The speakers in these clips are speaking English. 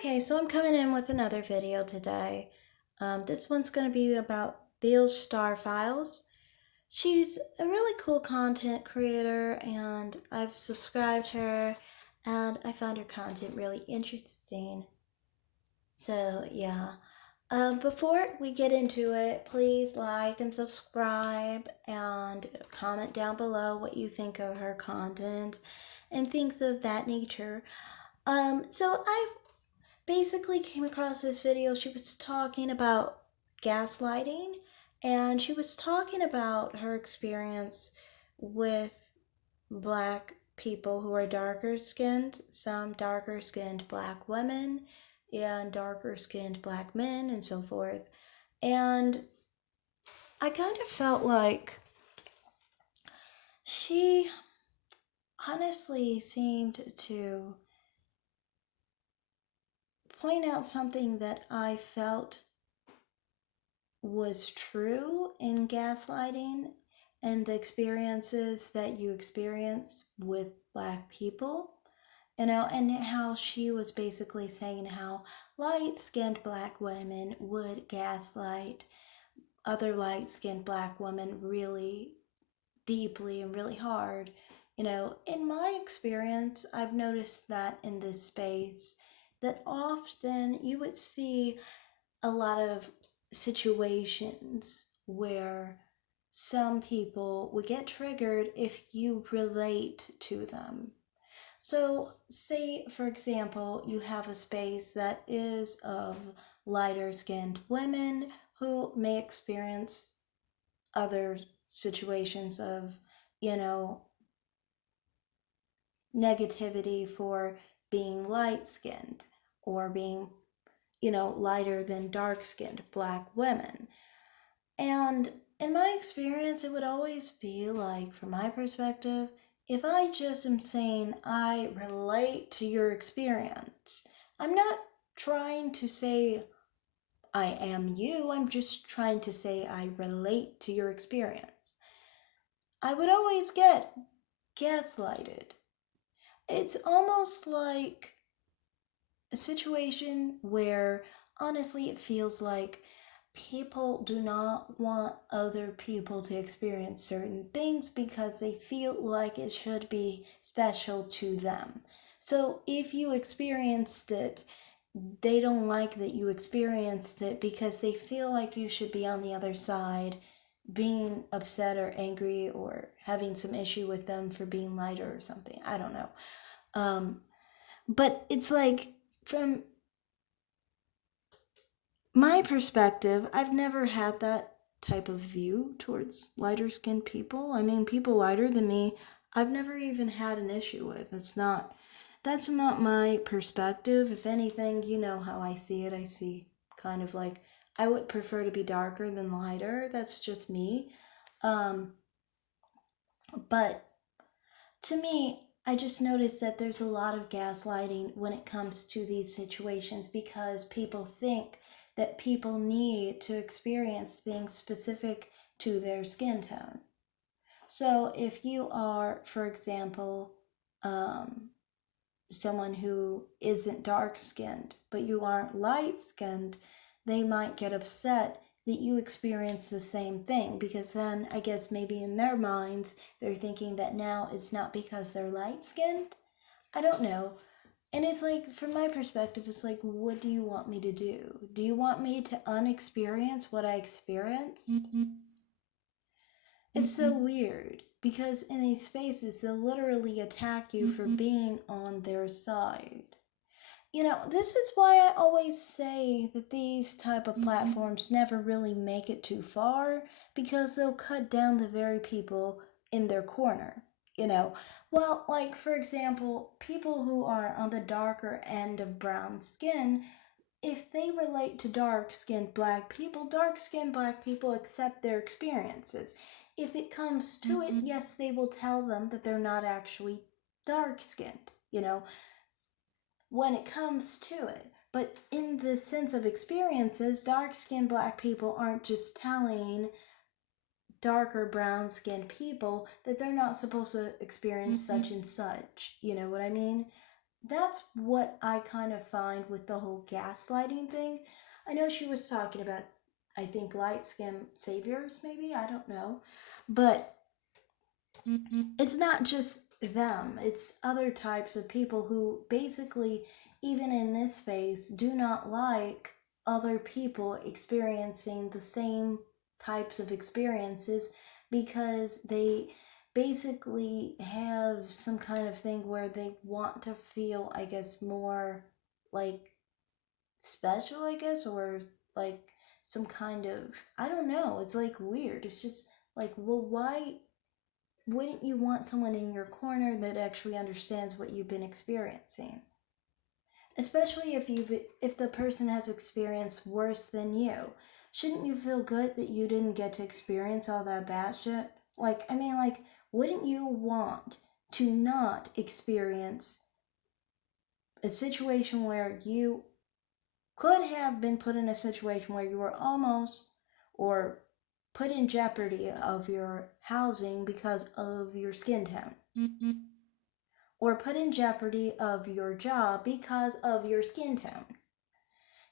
Okay, so I'm coming in with another video today. This one's going to be about theelshtargules. She's a really cool content creator, and I've subscribed her, and I found her content really interesting. So, yeah. Before we get into it, please like and subscribe and comment down below what you think of her content and things of that nature. So I basically came across this video. She was talking about gaslighting, and she was talking about her experience with black people who are darker skinned, some darker skinned black women and darker skinned black men and so forth. And I kind of felt like she honestly seemed to point out something that I felt was true in gaslighting and the experiences that you experience with black people, and how she was basically saying how light-skinned black women would gaslight other light-skinned black women really deeply and really hard. In my experience, I've noticed that in this space, that often you would see a lot of situations where some people would get triggered if you relate to them. So, say for example, you have a space that is of lighter skinned women who may experience other situations of, you know, negativity for being light skinned or being lighter than dark skinned black women. And in my experience, it would always be like, from my perspective, if I just am saying I relate to your experience, I'm not trying to say I am you, I'm just trying to say I relate to your experience. I would always get gaslighted. It's almost like a situation where honestly it feels like people do not want other people to experience certain things because they feel like it should be special to them. So if you experienced it, they don't like that you experienced it because they feel like you should be on the other side being upset or angry or having some issue with them for being lighter or something. I don't know. But it's like, from my perspective, I've never had that type of view towards lighter skinned people. I mean, people lighter than me, I've never even had an issue with. That's not my perspective. If anything, you know how I see it. I see kind of like, I would prefer to be darker than lighter. That's just me. Um, but to me, I just noticed that there's a lot of gaslighting when it comes to these situations because people think that people need to experience things specific to their skin tone. So if you are, for example, someone who isn't dark skinned, but you aren't light skinned, they might get upset that you experience the same thing because then I guess maybe in their minds they're thinking that now it's not because they're light skinned. I don't know. And it's like, from my perspective, it's like, what do you want me to do? Do you want me to unexperience what I experienced? It's so weird because in these spaces they'll literally attack you for being on their side. This is why I always say that these type of platforms never really make it too far because they'll cut down the very people in their corner. Well, like for example, people who are on the darker end of brown skin, if they relate to dark skinned black people accept their experiences. If it comes to it, yes, they will tell them that they're not actually dark skinned, when it comes to it. But in the sense of experiences, dark skinned black people aren't just telling darker brown skinned people that they're not supposed to experience such and such. You know what I mean? that's what I kind of find with the whole gaslighting thing. I know she was talking about, I think, light skin saviors, maybe, I don't know. But it's not just them, it's other types of people who basically, even in this phase, do not like other people experiencing the same types of experiences because they basically have some kind of thing where they want to feel, I guess, more like special, I guess, or like some kind of, I don't know, it's like weird. It's just like, well, why wouldn't you want someone in your corner that actually understands what you've been experiencing? Especially if the person has experienced worse than you. Shouldn't you feel good that you didn't get to experience all that bad shit? Like, I mean, like, wouldn't you want to not experience a situation where you could have been put in a situation where you were almost or put in jeopardy of your housing because of your skin tone, or put in jeopardy of your job because of your skin tone?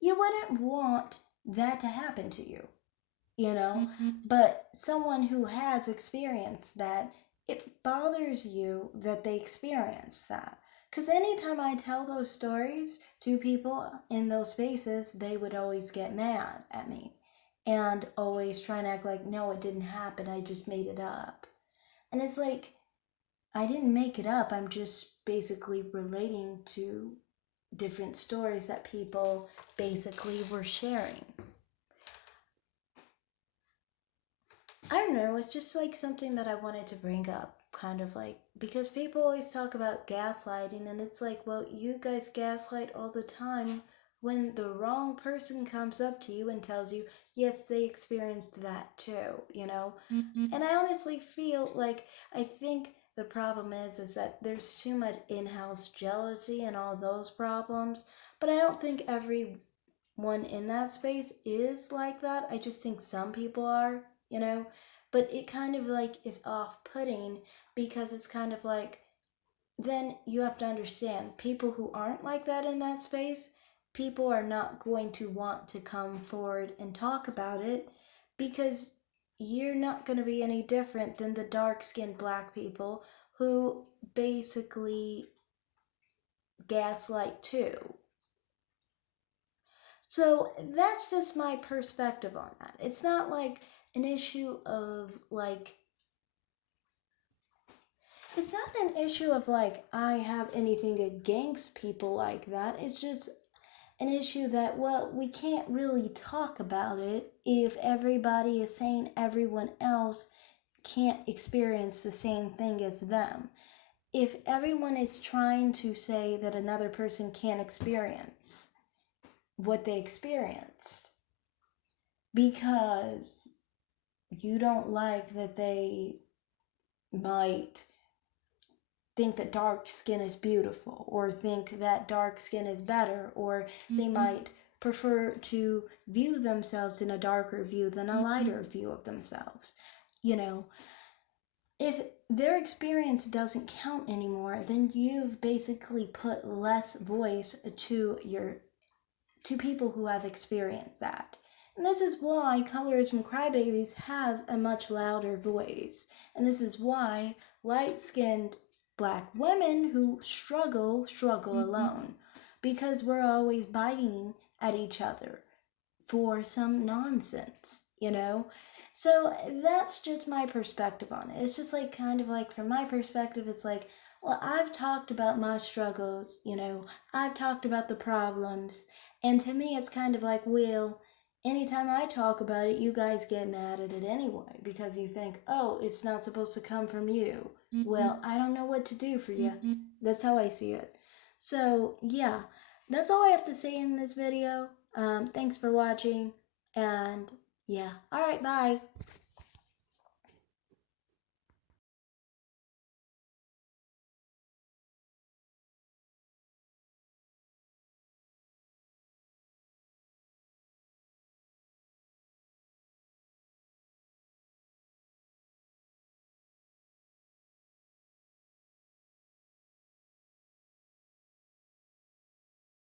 You wouldn't want that to happen to you, you know? But someone who has experienced that, it bothers you that they experienced that. Because anytime I tell those stories to people in those spaces, they would always get mad at me and always try and act like, no, it didn't happen, I just made it up. And it's like, I didn't make it up, I'm just basically relating to different stories that people basically were sharing. I don't know, it's just like something that I wanted to bring up, kind of like, because people always talk about gaslighting, and it's like, well, you guys gaslight all the time when the wrong person comes up to you and tells you, yes, they experienced that too, you know? And I honestly feel like, I think the problem is that there's too much in-house jealousy and all those problems, but I don't think everyone in that space is like that. I just think some people are, you know? But it kind of like is off putting because it's kind of like, then you have to understand people who aren't like that in that space, people are not going to want to come forward and talk about it because you're not going to be any different than the dark skinned black people who basically gaslight too. So that's just my perspective on that. It's not like an issue of like, it's not an issue of like I have anything against people like that. It's just an issue that, well, we can't really talk about it if everybody is saying everyone else can't experience the same thing as them. If everyone is trying to say that another person can't experience what they experienced because you don't like that they might think that dark skin is beautiful or think that dark skin is better, or they might prefer to view themselves in a darker view than a lighter view of themselves. You know, if their experience doesn't count anymore, then you've basically put less voice to people who have experienced that. And this is why colorism crybabies have a much louder voice. And this is why light skinned black women who struggle alone. Because we're always biting at each other for some nonsense, you know? So that's just my perspective on it. It's just like kind of like from my perspective, it's like, well, I've talked about my struggles, you know, I've talked about the problems, and to me, it's kind of like, well, anytime I talk about it, you guys get mad at it anyway because you think, oh, it's not supposed to come from you. Well, I don't know what to do for you. That's how I see it. So, yeah, that's all I have to say in this video. Thanks for watching, and yeah, alright, bye.